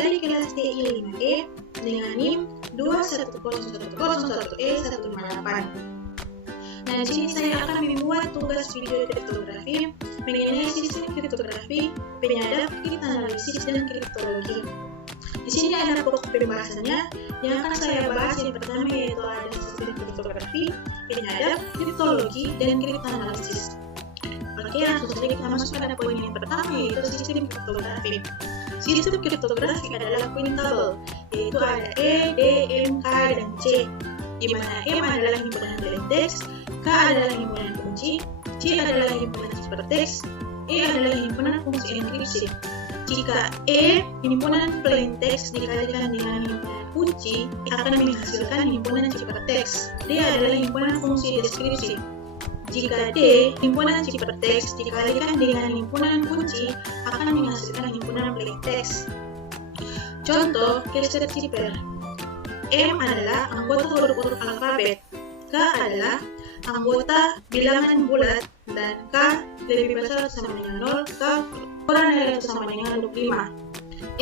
dari kelas TI 5E dengan NIM 2101001E158. Nah, di sini saya akan membuat tugas video kriptografi mengenai sistem kriptografi, penyadap, kriptoanalisis, dan kriptologi. Di sini ada pokok pembahasannya yang akan saya bahas. Yang pertama yaitu ada sistem kriptografi, penyadap, kriptologi, dan kriptoanalisis. Oke, langsung saja kita masuk pada poin yang pertama yaitu sistem kriptografi. Sistem kriptografi adalah quintable, yaitu ada E, D, M, K, dan C, di mana M adalah himpunan plain text, K adalah himpunan kunci, C adalah himpunan ciphertext, E adalah himpunan fungsi enkripsi. Jika E, himpunan plain text dikalikan dengan himpunan kunci, akan menghasilkan himpunan ciphertext. D adalah himpunan fungsi deskripsi. Jika D, himpunan ciphertext dikalikan dengan himpunan kunci, akan menghasilkan himpunan plain text. Contoh, keset cipher. M adalah anggota huruf-huruf alfabet, K adalah anggota bilangan bulat, dan K lebih besar sama dengan 0, K kurang dari atau sama dengan 25.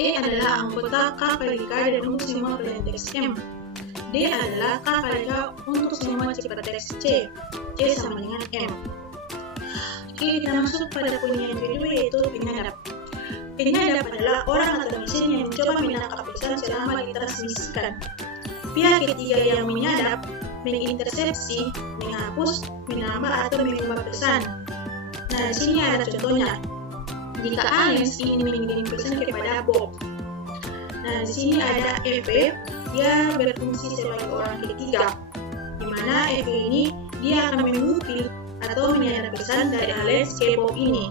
E adalah anggota K kali K dan untuk semua plain text M. D adalah K kali K untuk semua ciphertext C. C sama dengan M. Oke, kita masuk pada poin yang kedua yaitu penyadap. Penyadap adalah orang atau mesin yang mencoba menangkap pesan selama ditransmisikan. Pihak ketiga yang menyadap, mengintersepsi, menghapus, menambah atau mengubah pesan. Nah, di sini ada contohnya. Jika Alex ingin mengirim pesan kepada Bob. Nah, di sini ada Eve, dia berfungsi sebagai orang ketiga, di mana Eve ini dia akan mengukir atau menyadap pesan dari Alex ke Bob ini.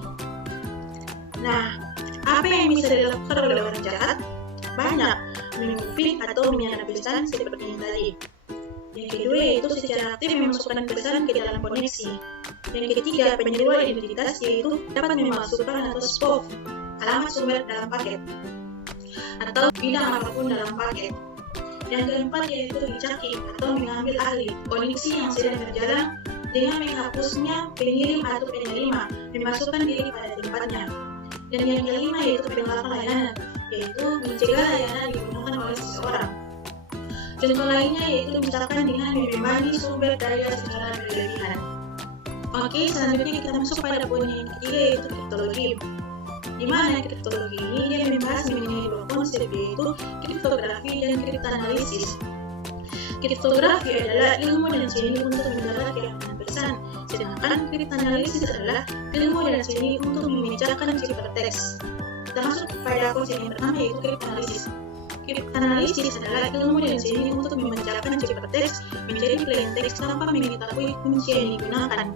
Nah, apa yang bisa dilakukan oleh orang jahat? Banyak, mengupik atau menyadap pesan seperti yang tadi. Yang kedua yaitu secara aktif memasukkan pesan ke dalam koneksi. Yang ketiga, penyerbuan identitas yaitu dapat memasukkan atau spoof alamat sumber dalam paket atau bidang apapun dalam paket. Yang keempat yaitu hijacking atau mengambil alih koneksi yang sedang berjalan dengan menghapusnya pengirim atau penerima, memasukkan diri pada tempatnya. Dan yang kelima yaitu penolakan layanan, yaitu mencegah layanan digunakan oleh seseorang. Contoh lainnya yaitu misalkan dengan membebani sumber daya secara berlebihan. Oke, selanjutnya kita masuk pada poin yang ketiga yaitu kriptologi. Di mana kriptologi ini dia membahas mengenai dua konsep yaitu kriptografi dan kriptoanalisis. Kriptografi adalah ilmu dan seni untuk menjaga keamanan pesan, sedangkan kriptoanalisis adalah ilmu dan seni untuk memecahkan ciphertext. Kita masuk pada konsep yang pertama yaitu kriptoanalisis. Kriptoanalisis adalah ilmu dan seni untuk memecahkan ciphertext menjadi plain text tanpa mengetahui kunci yang digunakan.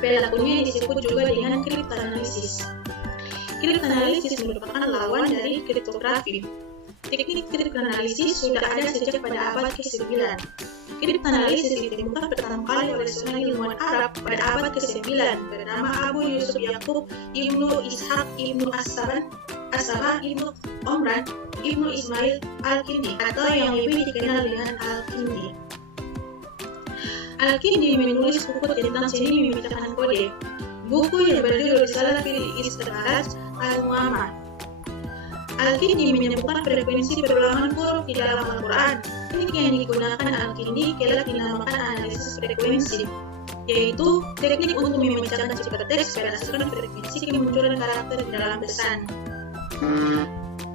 Pelakunya disebut juga dengan kriptoanalisis. Kriptoanalisis merupakan lawan dari kriptografi. Teknik kriptoanalisis sudah ada sejak pada abad ke-9. Kriptoanalisis ditemukan pertama kali oleh seorang ilmuwan Arab pada abad ke-9 bernama Abu Yusuf Yaqub Ibnu Ishaq Ibnu As-Sabah Ibnu Omran Ibnu Ismail Al-Kindi atau yang lebih dikenal dengan Al-Kindi. Al-Kindi menulis buku tentang seni memecahkan kode. Buku yang berjudul Risalah fil Istikhraj Al-Muhammad. Al-Kindi menyebutkan frekuensi perulangan huruf di dalam Al-Quran. Teknik yang digunakan Al-Kindi kelak dinamakan analisis frekuensi, yaitu teknik untuk memecahkan ciphertext berdasarkan frekuensi kemunculan karakter di dalam pesan.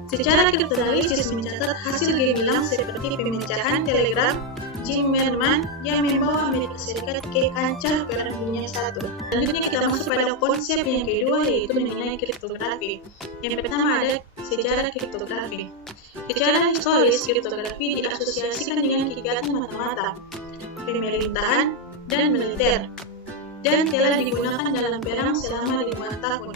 Secara kriptoanalisis mencatat hasil gemilang seperti pemecahan telegram Jim Merman yang membawa Amerika Serikat ke kancah Perang Dunia I. Selanjutnya kita masuk pada konsep yang kedua yaitu mengenai kriptografi. Yang pertama ada sejarah kriptografi. Secara historis, kriptografi diasosiasikan dengan kegiatan mata-mata, pemerintahan, dan militer, dan telah digunakan dalam perang selama 5 tahun.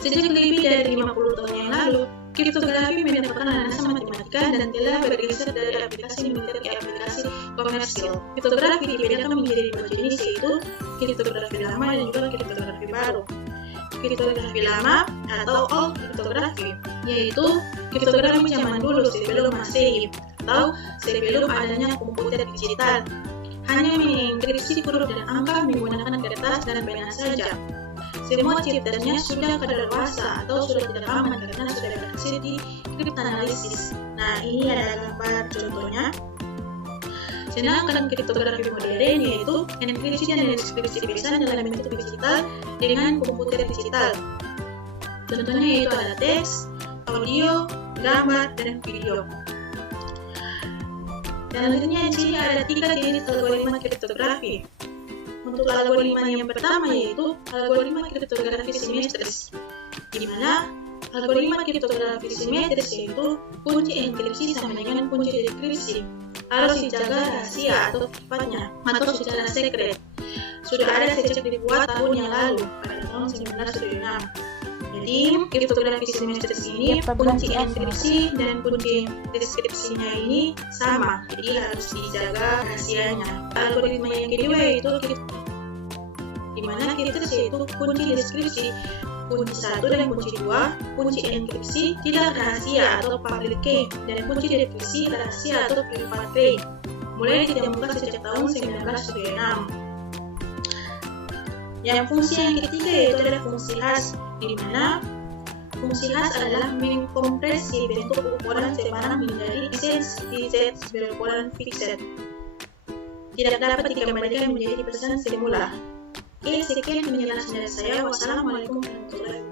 Sejak lebih dari 50 tahun yang lalu, kriptografi merupakan landasan matematika dan telah bergeser dari aplikasi militer ke aplikasi komersil. Kriptografi dibedakan menjadi dua jenis yaitu kriptografi lama dan juga kriptografi baru. Kriptografi lama atau old kriptografi yaitu kriptografi zaman dulu sebelum Masehi atau sebelum adanya komputer digital. Hanya mengenkripsi huruf dan angka menggunakan kertas dan pena saja. semua ciptanya sudah kadaluarsa atau sudah tidak aman karena sudah berhasil di kriptoanalisis. Nah, ini ada gambar contohnya. Sedangkan kriptografi modern yaitu enkripsi dan deskripsi pesan dalam bentuk digital dengan komputer digital. Contohnya yaitu ada teks, audio, gambar, dan video. Dan akhirnya di sini ada 3 jenis algoritma kriptografi. Untuk algoritma yang pertama yaitu algoritma kriptografi simetris, di mana algoritma kriptografi simetris yaitu kunci enkripsi sama dengan kunci dekripsi harus dijaga rahasia atau sifatnya atau secara secret. Sudah ada sejak dibuat tahun yang lalu pada tahun 1976. Jadi kriptografi simetris ini kunci enkripsi dan kunci deskripsinya ini sama, jadi harus dijaga rahasianya. Algoritma yang kedua yaitu di mana kriptografi yaitu kunci deskripsi, kunci 1 dan kunci 2, kunci enkripsi tidak rahasia atau public key, dan kunci dekripsi rahasia atau private key. Mulai ditemukan sejak tahun 1976. Yang fungsi yang ketiga yaitu adalah fungsi hash, di mana fungsi hash adalah mengkompresi bentuk ukuran sebarang menjadi bits berukuran fixed. Tidak dapat dikembalikan menjadi pesan semula. Oke, sekian penjelasan dari saya. Wassalamualaikum warahmatullahi wabarakatuh.